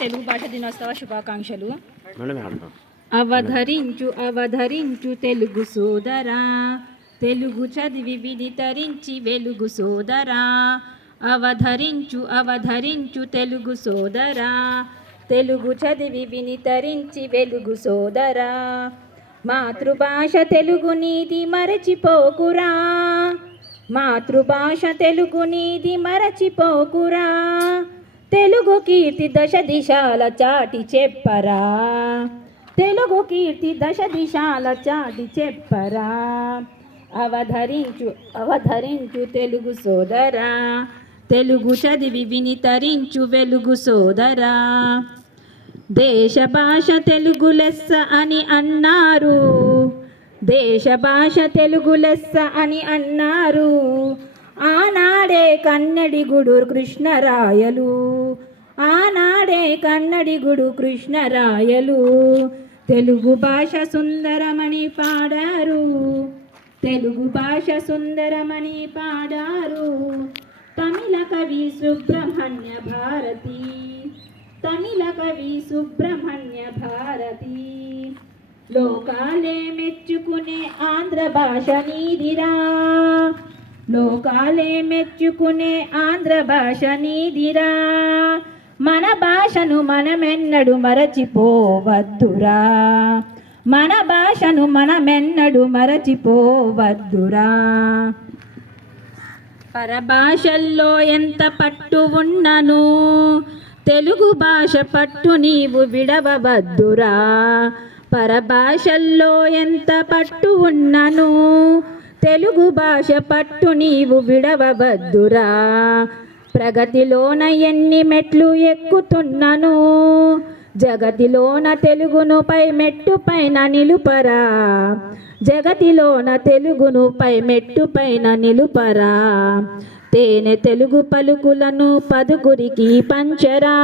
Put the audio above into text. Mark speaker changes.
Speaker 1: తెలుగు భాష దినోత్సవ శుభాకాంక్షలు. అవధరించు అవధరించు తెలుగు సోదరా. తెలుగు చదివి వినితరించి వెలుగు సోదరా. అవధరించు అవధరించు తెలుగు సోదరా. తెలుగు చదివి వినితరించి వెలుగు సోదరా. మాతృభాష తెలుగు నీది మరచిపోకురా. మాతృభాష తెలుగు నీది మరచిపోకురా. తెలుగు కీర్తి దశ దిశాల చాటి చెప్పరా. తెలుగు కీర్తి దశ దిశాల చాటి చెప్పరా. అవధరించు అవధరించు తెలుగు సోదరా. తెలుగు చదివి వినితరించు వెలుగు సోదరా. దేశ భాష తెలుగు లెస్స అని అన్నారు. దేశ భాష తెలుగు లెస్స అని అన్నారు. కన్నడిగుడు కృష్ణరాయలు. ఆనాడే కన్నడిగుడు కృష్ణరాయలు. తెలుగు భాష సుందరమణి పాడారు. తెలుగు భాష సుందరమణి పాడారు. తమిళ కవి సుబ్రహ్మణ్య భారతి. తమిళ కవి సుబ్రహ్మణ్య భారతి. లోకాలే మెచ్చుకునే ఆంధ్ర భాష నీదిరా. లోకాలే మెచ్చుకునే ఆంధ్ర భాష నీదిరా. మన భాషను మనమెన్నడు మరచిపోవద్దురా. మన భాషను మనమెన్నడు మరచిపోవద్దురా. పరభాషల్లో ఎంత పట్టు ఉన్నను తెలుగు భాష పట్టు నీవు విడవవద్దురా. పరభాషల్లో ఎంత పట్టు ఉన్నను తెలుగు భాష పట్టు నీవు విడవవద్దురా ప్రగతిలోన ఎన్ని మెట్లు ఎక్కుతున్నను? జగతిలోన తెలుగును పై మెట్టు పైన నిలుపరా. జగతిలోన తెలుగును పై మెట్టు పైన నిలుపరా. తేనె తెలుగు పలుకులను పదుగురికి పంచరా.